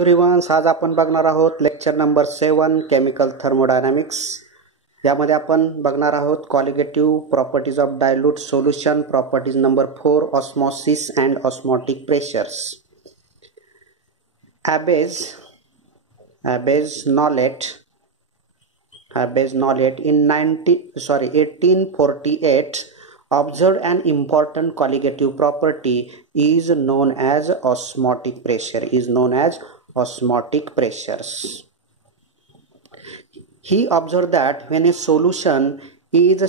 एव्हरीवन, आज आपण बघणार आहोत लेक्चर नंबर 7 केमिकल थर्मोडायनामिक्स। यामध्ये आपण बघणार आहोत colligative properties of dilute solution, properties number 4 osmosis and osmotic pressures. Abbes Nollet in 1848 observed an important colligative property is known as osmotic pressure. Osmotic pressures. He observed that when a solution is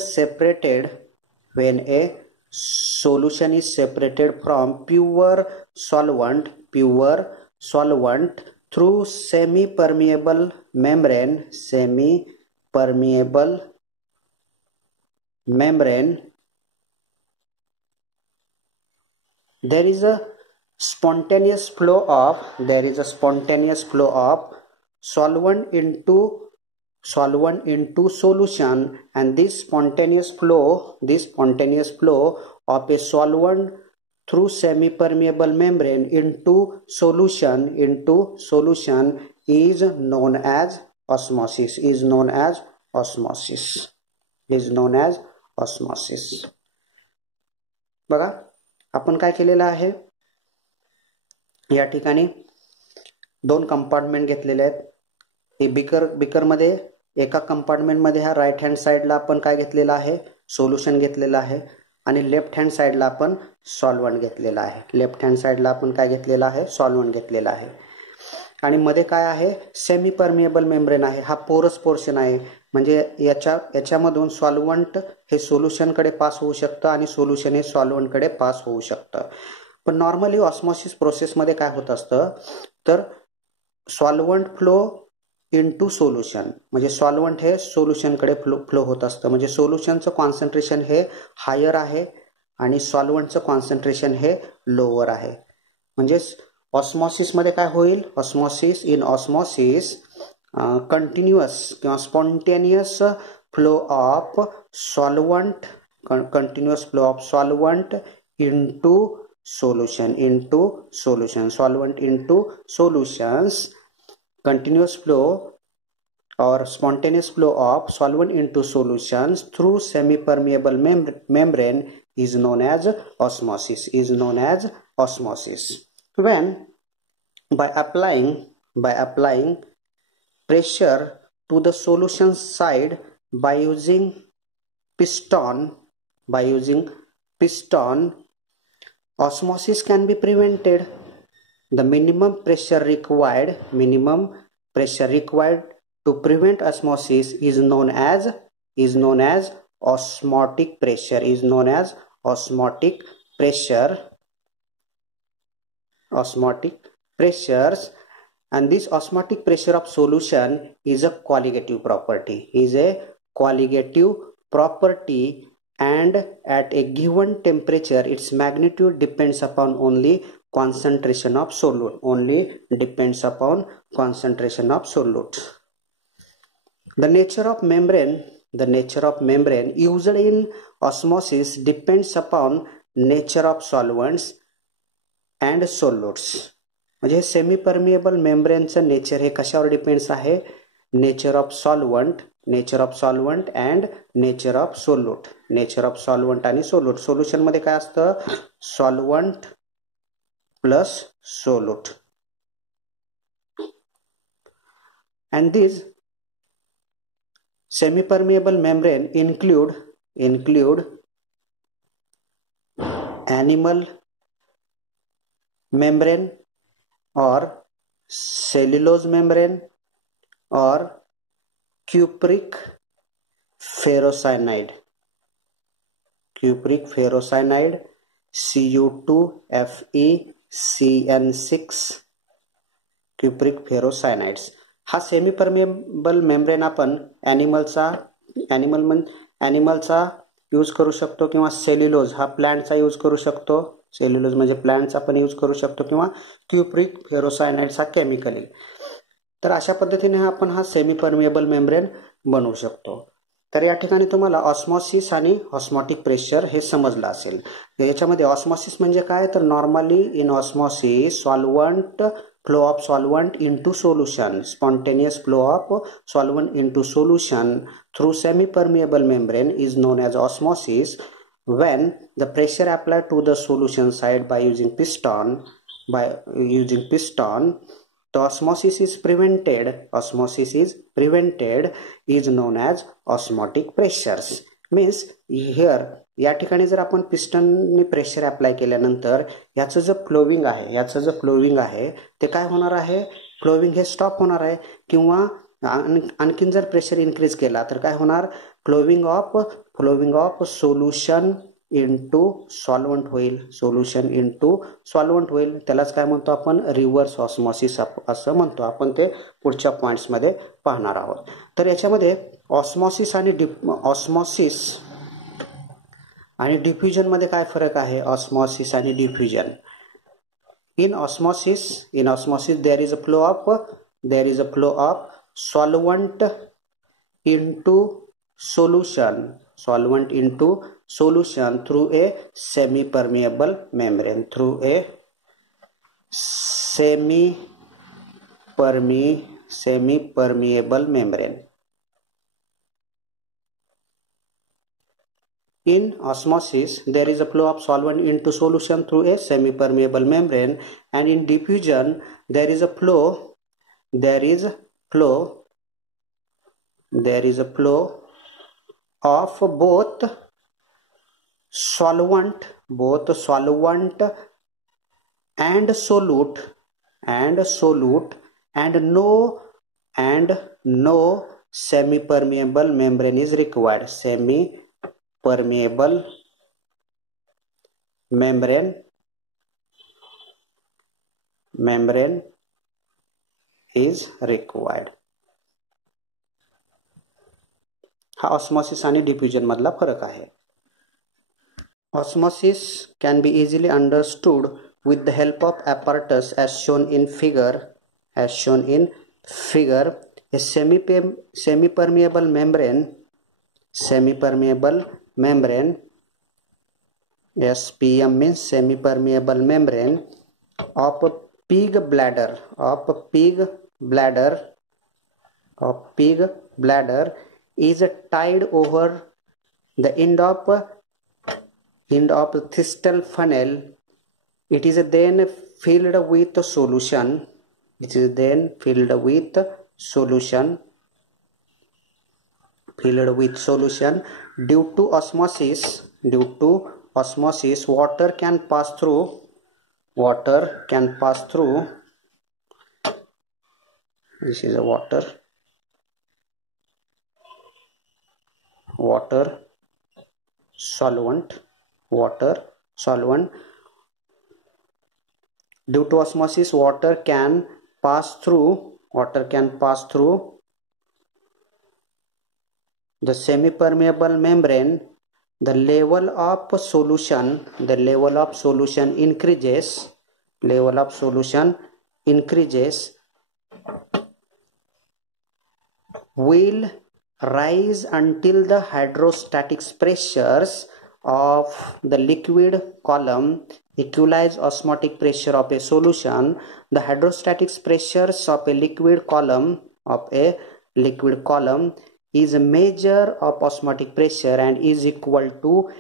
separated from pure solvent through semi-permeable membrane, there is a spontaneous flow of solvent into solution, and this spontaneous flow of a solvent through semi-permeable membrane into solution is known as osmosis. बघा, आपण काय केलेलं आहे, या ठिकाणी दोन कंपार्टमेंट घेतलेले आहेत। हे बिकर मध्ये एका कंपार्टमेंट मध्ये हा राइट हँड साइडला आपण काय घेतलेला आहे, सोल्युशन घेतलेला आहे, आणि लेफ्ट हँड साइडला आपण सॉल्व्हंट घेतलेला आहे। आणि मध्ये काय आहे, सेमी परमिएबल मेम्ब्रेन आहे। हा पोरस पोर्शन आहे, म्हणजे याच्यामधून सॉल्व्हंट हे सोल्युशन कडे पास होऊ शकतं आणि सोल्युशन हे सॉल्व्हंट कडे पास होऊ शकतं। पण नॉर्मली ऑस्मोसिस प्रोसेस मध्ये काय होत असतं, तर सॉल्व्हंट फ्लो इनटू सोल्युशन, म्हणजे सॉल्व्हंट हे सोल्युशन कडे फ्लो होत असतं। म्हणजे सोल्युशनचं कॉन्सन्ट्रेशन हे हायर आहे आणि सॉल्व्हंटचं कॉन्सन्ट्रेशन हे लोअर आहे। म्हणजे ऑस्मोसिस मध्ये काय होईल, ऑस्मोसिस कंटिन्युअस किंवा spontaneous flow of solvent into solutions, continuous flow or spontaneous flow of solvent into solutions through semi-permeable membrane is known as osmosis. When by applying pressure to the solution side by using piston, osmosis can be prevented. The minimum pressure required to prevent osmosis is known as osmotic pressure. Osmotic pressures, and this osmotic pressure of solution is a colligative property, and at a given temperature its magnitude depends upon only concentration of solute. The nature of membrane used in osmosis depends upon nature of solvents and solutes. म्हणजे semi permeable मेम्ब्रेनचं नेचर हे कशावर डिपेंड्स आहे, nature of solvent and nature of solute. Solution मध्ये काय असतं, solvent plus solute, and these semi-permeable membrane include animal membrane or cellulose membrane or cupric ferrocyanide, Cu2FeCN6, cupric ferrocyanide। हा semi permeable membrane आपण ॲनिमलचा यूज करू शकतो, किंवा सेल्युलोज हा प्लांटचा यूज करू शकतो, सेल्युलोज म्हणजे प्लांटचा पण यूज करू शकतो, किंवा क्युप्रिक फेरोसायनाइड्स हा केमिकल आहे। तर अशा पद्धतीने आपण हा सेमी परमिएबल मेम्ब्रेन बनवू शकतो। तर या ठिकाणी तुम्हाला ऑस्मॉसिस आणि ऑस्मॉटिक प्रेशर हे समजलं असेल. याच्यामध्ये ऑस्मॉसिस म्हणजे काय, तर normally in osmosis solvent flow of solvent into solution, spontaneous flow of solvent into solution through semi-permeable membrane is known as osmosis. When the pressure applied to the solution side by using piston, the osmosis is prevented is known as osmotic pressures. Means here या ठिकाणी जर आपण पिस्टनने pressure apply केल्यानंतर याचं जे फ्लोविंग आहे ते काय होणार आहे, फ्लोविंग हे स्टॉप होणार आहे. किंवा आणखीन जर प्रेशर इन्क्रीज केला तर काय होणार, flowing of solution into solvent होईल. त्यालाच काय म्हणतो आपण, रिव्हर्स ऑस्मॉसिस असं म्हणतो. आपण ते पुढच्या पॉइंट्समध्ये पाहणार आहोत. तर याच्यामध्ये ऑस्मॉसिस आणि डिफ्युजन मध्ये काय फरक आहे, ऑस्मॉसिस आणि diffusion. In osmosis there is a flow of solvent into solution through a semi-permeable membrane, semi-permeable membrane. In osmosis, there is a flow of solvent into solution through a semi-permeable membrane, and in diffusion, there is a flow of both solvent and solute and no semi-permeable membrane is required. Semi-permeable membrane is required. हा ऑस्मॉसिस आणि डिफ्युजन मधला फरक आहे. Osmosis can be easily understood with the help of apparatus as shown in figure. A semi-permeable membrane, SPM means semi-permeable membrane of a pig bladder is tied over the end of thistle funnel. It is then filled with solution. Due to osmosis, water can pass through. This is a water solvent. Due to osmosis, water can pass through the semi-permeable membrane. The level of solution increases will rise until the hydrostatic pressures of the liquid column equalize osmotic pressure of a solution. The hydrostatic pressures of a liquid column is a measure of osmotic pressure and is equal to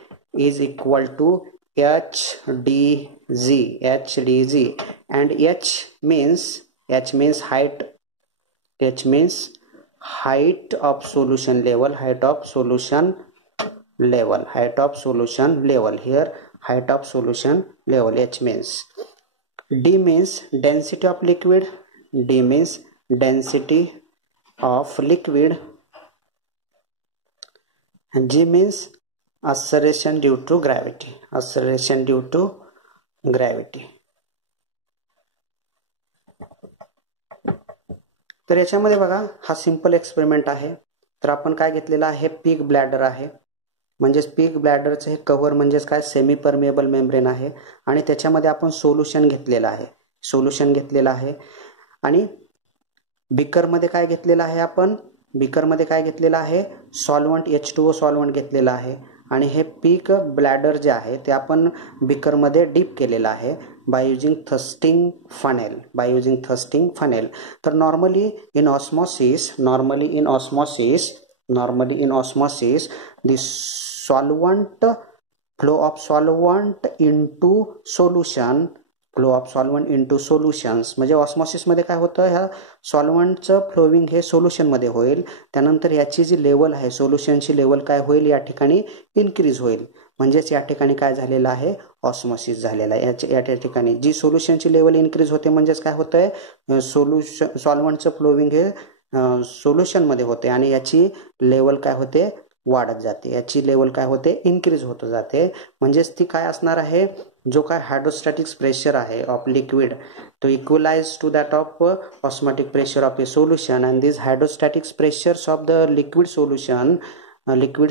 HDG, and H means height of solution level. Here height of solution level. H means. D means density of liquid. And G means acceleration due to gravity. तर याच्यामध्ये बघा, हा simple experiment आहे. तर आपण काय घेतलेला आहे, पिग ब्लॅडर आहे. म्हणजेच पिग ब्लॅडरचं हे कव्हर म्हणजेच काय, सेमी परमिएबल मेम्ब्रेन आहे. आणि त्याच्यामध्ये आपण सोल्युशन घेतलेलं आहे. आणि बीकरमध्ये काय घेतलेलं आहे आपण, बीकरमध्ये काय घेतलेलं आहे, सॉल्वंट H2O सॉल्वंट घेतलेलं आहे आणि हे पीक ब्लॅडर जे आहे ते आपण बीकरमध्ये डीप केलेलं आहे बाय युजिंग थर्स्टिंग फनेल. तर normally in osmosis the solvent flow of solvent into solutions म्हणजे ऑस्मॉसिसमध्ये काय होतं, ह्या सॉल्वंटचं फ्लोविंग हे सोल्युशनमध्ये होईल. त्यानंतर याची जी लेवल आहे, सोल्युशनची लेवल काय होईल, या ठिकाणी इन्क्रीज होईल. म्हणजेच या ठिकाणी काय झालेलं आहे, ऑस्मॉसिस झालेला आहे. या ठिकाणी जी सोल्युशनची लेवल इन्क्रीज होते म्हणजेच काय होतंय, सॉल्वंटचं फ्लोविंग हे सोल्युशनमध्ये होते आणि याची लेवल काय होते, वाढत जाते. याची लेवल काय होते, इन्क्रीज होत जाते. म्हणजेच ती काय असणार आहे, जो काय हायड्रोस्टॅटिक प्रेशर आहे ऑफ लिक्विड तो equalise to that of osmotic pressure of a solution and this hydrostatic pressures of the liquid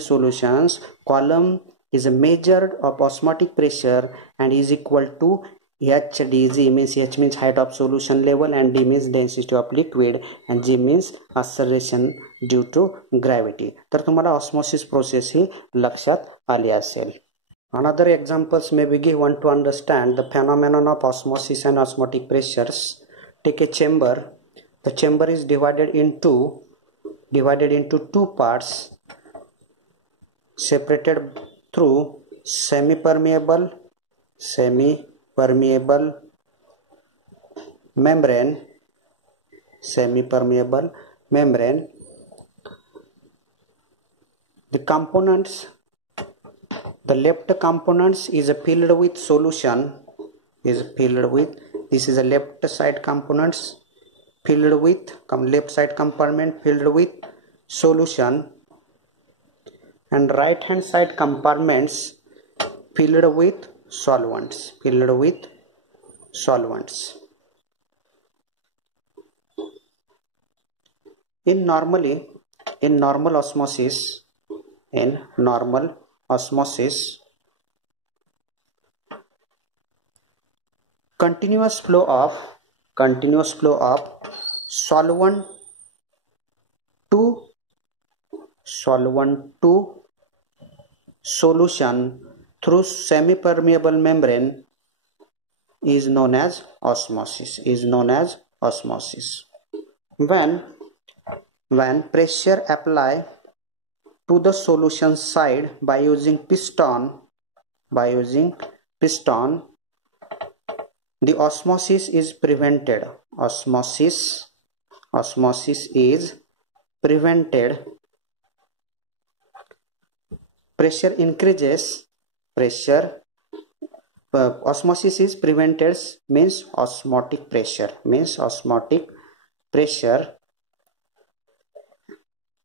solutions column is measured of osmotic pressure and is equal to HDG, means H means height of solution level and D means density of liquid and G means acceleration due to gravity. तर तुम्हाला osmosis process ही लक्षात आली असेल. Another examples may be given to understand the phenomenon of osmosis and osmotic pressures. Take a chamber. The chamber is divided into two parts separated through semi-permeable membrane. The left components is filled with solution. This is a left side components filled with left side compartment filled with solution, and right hand side compartments filled with solvents. In normal osmosis, continuous flow of solvent to solution through semi-permeable membrane is known as osmosis. When pressure applied to the solution side by using piston, the osmosis is prevented. Osmosis is prevented. Pressure increases. Osmosis is prevented means osmotic pressure.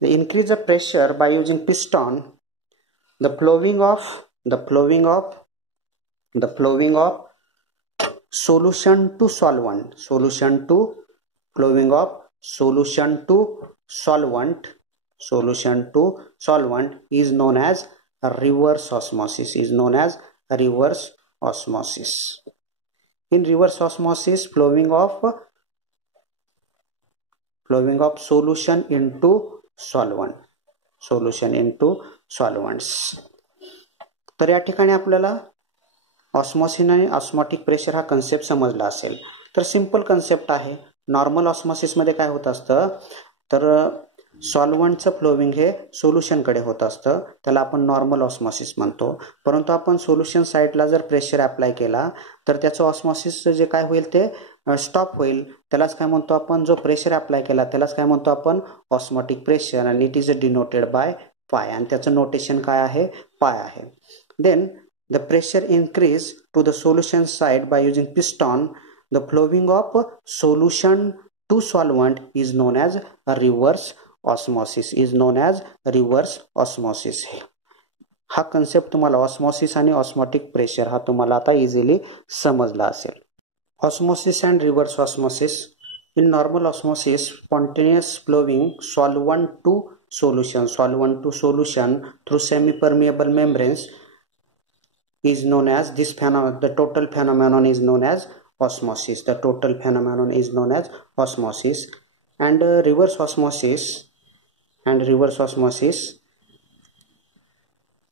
The increase of pressure by using piston, the flowing of solution to solvent is known as reverse osmosis. In reverse osmosis, flowing of solution into solvents. तर या ठिकाणी आपल्याला ऑस्मॉसिस आणि osmotic pressure हा कन्सेप्ट समजला असेल. तर simple concept आहे. नॉर्मल ऑस्मॉसिसमध्ये काय होत असतं, तर सॉल्वंटचं फ्लोविंग हे सोल्युशनकडे होत असतं, त्याला आपण नॉर्मल ऑस्मॉसिस म्हणतो. परंतु आपण सोल्युशन साईडला जर प्रेशर अप्लाय केला तर त्याचं ऑस्मॉसिस जे काय होईल ते स्टॉप होईल. त्यालाच काय म्हणतो आपण, जो प्रेशर अप्लाय केला त्यालाच काय म्हणतो आपण, ऑस्मॉटिक प्रेशर, आणि it is denoted by pi, आणि त्याचं नोटेशन काय आहे, पाय आहे. Then the pressure increase to the solution side by using piston, the flowing of solution to solvent is known as reverse osmosis. हा concept तुम्हाला osmosis आणि osmotic pressure हा तुम्हाला आता इझिली समजला असेल. Osmosis and reverse osmosis. In normal osmosis, spontaneous flowing solvent to solution through semi-permeable membranes is known as the total phenomenon is known as osmosis. And reverse osmosis, and reverse osmosis.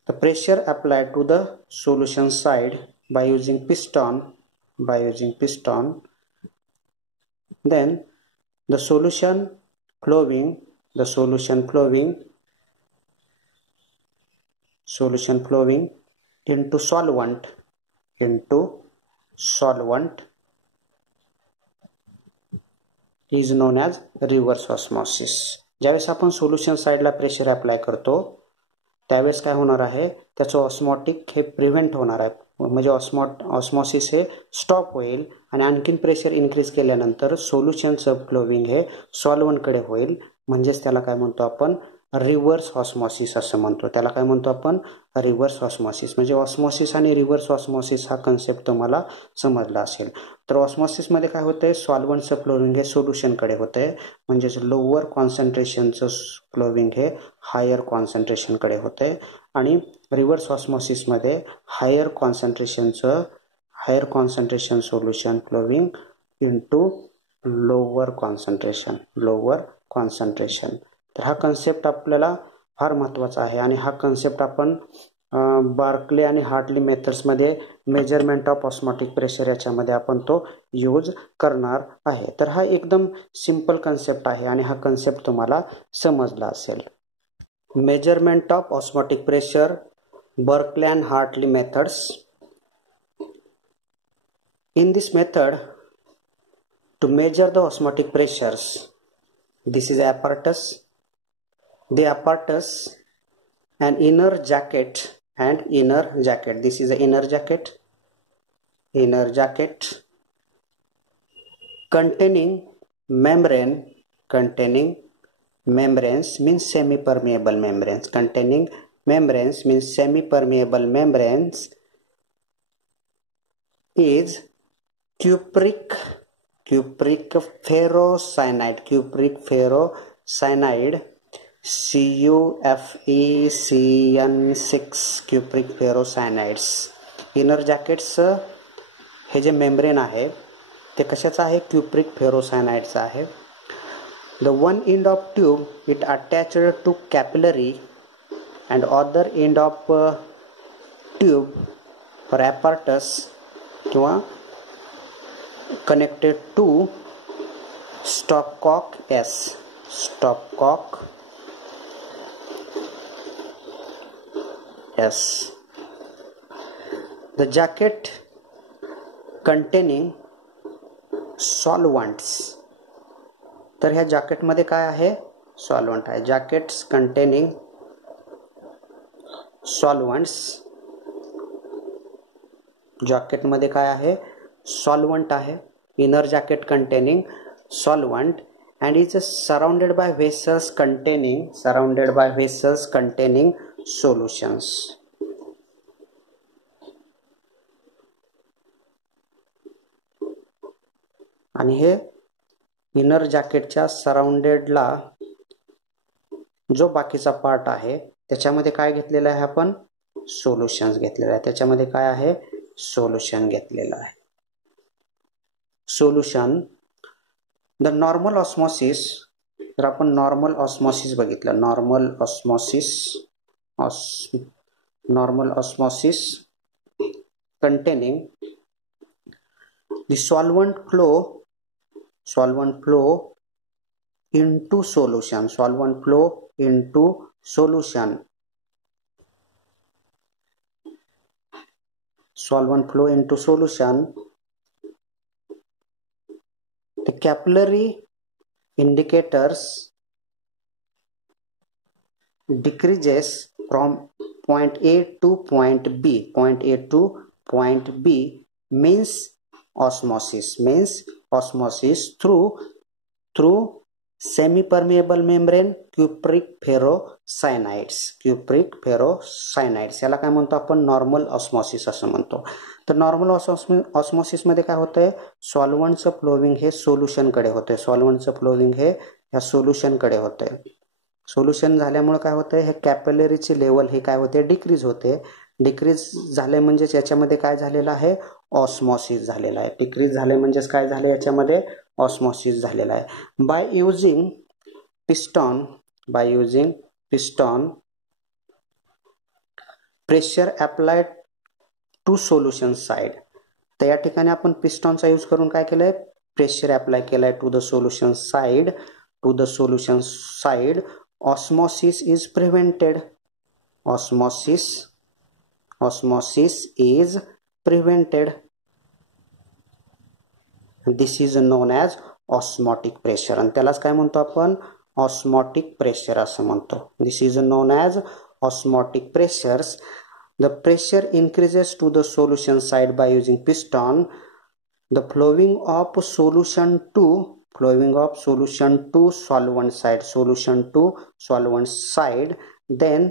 The pressure applied to the solution side by using piston, then the solution flowing into solvent is known as reverse osmosis. ज्यावेळेस आपण सोल्युशन साइडला pressure apply करतो त्यावेळेस काय होणार आहे, त्याचं ऑस्मॉटिक हे प्रिव्हेंट होणार आहे, म्हणजे ऑस्मॉसिस हे स्टॉप होईल आणि आणखीन प्रेशर इन्क्रीज केल्यानंतर सोल्युशनचं फ्लोविंग हे सॉल्व्हंटकडे होईल, म्हणजेच त्याला काय म्हणतो आपण रिव्हर्स ऑस्मॉसिस असं म्हणतो. त्याला काय म्हणतो आपण रिव्हर्स ऑस्मॉसिस. म्हणजे ऑस्मॉसिस आणि रिव्हर्स ऑस्मॉसिस हा कन्सेप्ट तुम्हाला समजला असेल. तर ऑस्मॉसिसमध्ये काय होतंय, सॉल्व्हंटचं फ्लोविंग हे सोल्युशनकडे होतंय, म्हणजेच लोअर कॉन्सन्ट्रेशनचं फ्लोविंग हे हायर कॉन्सन्ट्रेशनकडे होतंय आणि रिव्हर्स ऑस्मॉसिसमध्ये higher concentration solution flowing into lower concentration. तर हा कन्सेप्ट आपल्याला फार महत्त्वाचा आहे आणि हा कन्सेप्ट आपण बार्कले आणि हार्टली मेथड्समध्ये मेजरमेंट ऑफ ऑस्मॉटिक प्रेशर याच्यामध्ये आपण तो यूज करणार आहे. तर हा एकदम सिंपल कन्सेप्ट आहे आणि हा कन्सेप्ट तुम्हाला समजला असेल. Measurement of osmotic pressure, Berkeley and Hartley methods. In this method, to measure the osmotic pressures, this is apparatus. The apparatus, an inner jacket and inner jacket. This is an inner jacket containing membranes means semi-permeable membranes. Containing membranes means semi-permeable membranes is cupric ferrocyanide, CuFeCN6 cupric ferrocyanide. Inner jackets हे जे membrane आहे ते कशाचं आहे, cupric फेरोसायनाइडचं आहे. The one end of tube it attached to capillary and other end of tube or apparatus किंवा connected to stopcock S. The jacket containing solvents. तर ह्या जॅकेटमध्ये काय आहे, सॉल्व्हंट आहे. जॅकेट्स कंटेनिंग सॉल्व्हंट्स, जॅकेटमध्ये काय आहे, सॉल्व्हंट आहे. Inner jacket containing solvent and is surrounded by vessels containing solutions. आणि हे इनर जॅकेटच्या सराउंडेडला जो बाकीचा पार्ट आहे त्याच्यामध्ये काय घेतलेलं आहे आपण, सोल्युशन्स घेतलेलं आहे. त्याच्यामध्ये काय आहे, सोल्युशन घेतलेलं आहे. Solution, the normal osmosis. जर आपण नॉर्मल ऑस्मॉसिस बघितलं, normal osmosis containing the solvent flow into solution, solvent flow into solution, the capillary indicators decreases from point A to point B means osmosis through semi-permeable membrane cupric ferrocyanide. याला काय म्हणतो आपण, normal osmosis असं म्हणतो. तर नॉर्मल ऑस्मॉसिसमध्ये काय होतंय, सॉल्व्हंटचं फ्लोविंग हे सोल्युशनकडे होतंय, सोल्युशनकडे होतंय. सोल्युशन झाल्यामुळे काय होतंय, हे कॅपिलरीची लेवल हे काय होते, डिक्रीज होते. डिक्रीज झाले म्हणजेच याच्यामध्ये काय झालेलं आहे, ऑस्मॉसिस झालेला आहे. डिक्रीज झाले म्हणजेच काय झाले, याच्यामध्ये ऑस्मॉसिस झालेला आहे. By using piston by using piston, pressure applied to solution side. तर या ठिकाणी आपण पिस्टॉनचा यूज करून काय केलंय, प्रेशर अप्लाय केलाय to the solution side. Osmosis is prevented. Osmosis is prevented. This is known as osmotic pressure. आणि त्यालाच काय म्हणतो आपण, ऑस्मॉटिक प्रेशर असं म्हणतो. This is known as osmotic pressures. The pressure increases to the solution side by using piston. The flowing of solution to solvent side. Then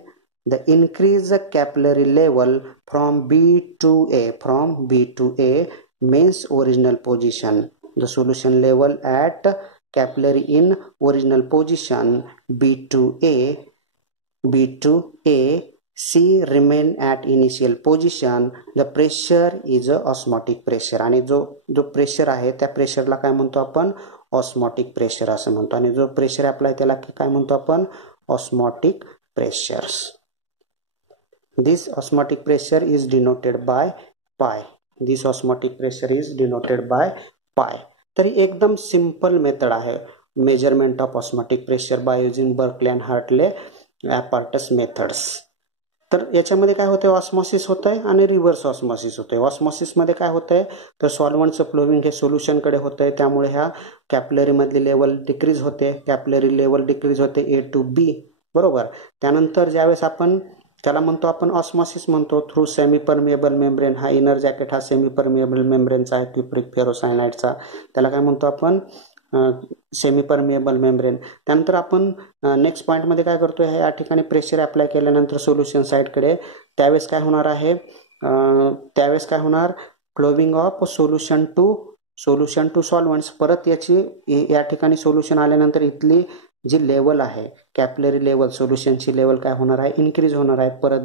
the increase the capillary level from B to A means original position. The solution level at capillary in original position B to A. C remain at initial position. The pressure is a osmotic pressure. आणि जो प्रेशर आहे त्या प्रेशरला काय म्हणतो आपण, osmotic pressure असं म्हणतो. आणि जो प्रेशर अप्लाय त्याला काय म्हणतो आपण, osmotic pressures. This osmotic pressure is denoted by pi. तरी एकदम सिंपल मेथड आहे measurement of osmotic pressure by using Berkeley and Hartley apparatus methods. तर याच्यामध्ये काय होतंय, ऑस्मॉसिस होतंय आणि रिव्हर्स ऑस्मॉसिस होतंय. ऑस्मॉसिसमध्ये काय होतंय, तर सॉल्वंटचं फ्लोविंग हे सोल्युशनकडे होतंय, त्यामुळे ह्या कॅपिलरीमधली लेवल डिक्रीज होते. कॅपिलरी लेवल डिक्रीज होते A to B, बरोबर. त्यानंतर ज्यावेळेस आपण त्याला म्हणतो आपण ऑस्मॉसिस म्हणतो थ्रू सेमी परमिएबल मेम्ब्रेन. हा इनर जॅकेट हा सेमी परमिएबल मेम्ब्रेनचा आहे, क्युप्रिक फेरोसायनाइडचा. त्याला काय म्हणतो आपण, सेमी परमिएबल मेम्ब्रेन. त्यानंतर आपण नेक्स्ट पॉईंटमध्ये काय करतोय, या ठिकाणी प्रेशर अप्लाय केल्यानंतर सोल्युशन साईडकडे त्यावेळेस काय होणार, फ्लोविंग ऑफ सोल्युशन टू सॉल्वंट्स. परत या ठिकाणी सोल्युशन आल्यानंतर इथली जी लेवल आहे कॅपिलरी लेवल, सोल्युशनची लेवल काय होणार आहे, इन्क्रीज होणार आहे. परत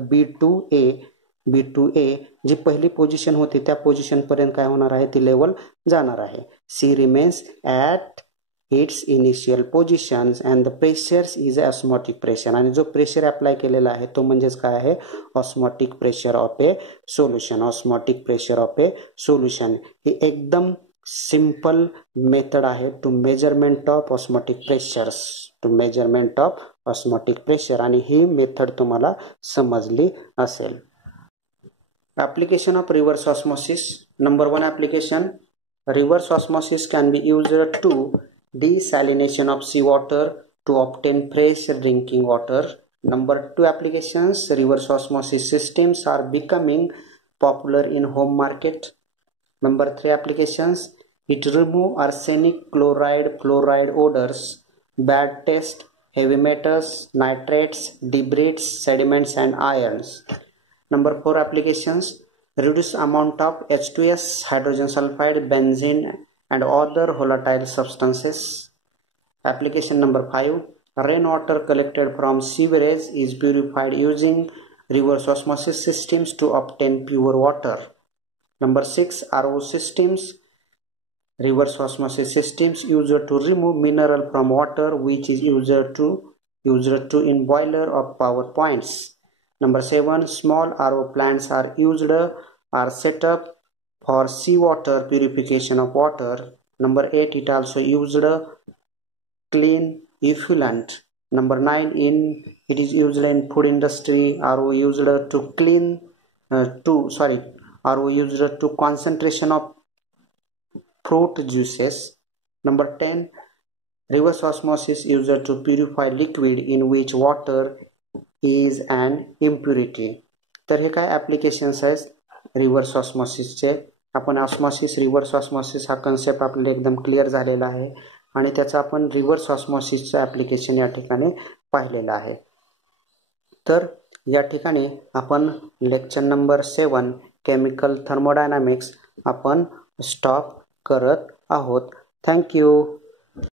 B to A जी पहिली पोझिशन होती त्या पोझिशन पर्यंत काय होणार आहे, ती लेवल जाणार आहे. C remains at its initial positions and the pressures is osmotic pressure. आणि जो प्रेशर अप्लाय केलेला आहे तो म्हणजेच काय आहे, osmotic pressure of a solution. ही एकदम सिंपल मेथड आहे to measurement of osmotic pressure. आणि ही मेथड तुम्हाला समजली असेल. Application of reverse osmosis. Number 1 application, reverse osmosis can be used to desalination of seawater to obtain fresh drinking water. Number 2 applications, reverse osmosis systems are becoming popular in home market. Number 3 applications, it remove arsenic, chloride, fluoride odors, bad taste, heavy metals, nitrates, debris, sediments and ions. Number 4 applications, reduce amount of H2S, hydrogen sulfide, benzene and other volatile substances. Application number 5, rainwater collected from sewerage is purified using reverse osmosis systems to obtain pure water. Number 6, RO systems, reverse osmosis systems used to remove mineral from water which is used to in boiler of power points. Number 7, small RO plants are set up for seawater purification of water. Number 8, it also used clean effluent. Number 9, it is used in food industry. RO used to concentration of fruit juices. Number 10, reverse osmosis used to purify liquid in which water is an impurity. तर हे काय ॲप्लिकेशन्स आहेत रिव्हर्स ऑस्मॉसिसचे. आपण reverse osmosis हा कन्सेप्ट आपल्याला एकदम क्लिअर झालेला आहे आणि त्याचं आपण रिव्हर्स ऑस्मॉसिसचं ॲप्लिकेशन या ठिकाणी पाहिलेलं आहे. तर या ठिकाणी आपण लेक्चर नंबर 7 केमिकल थर्मोडायनामिक्स आपण स्टॉप करत आहोत. थँक्यू.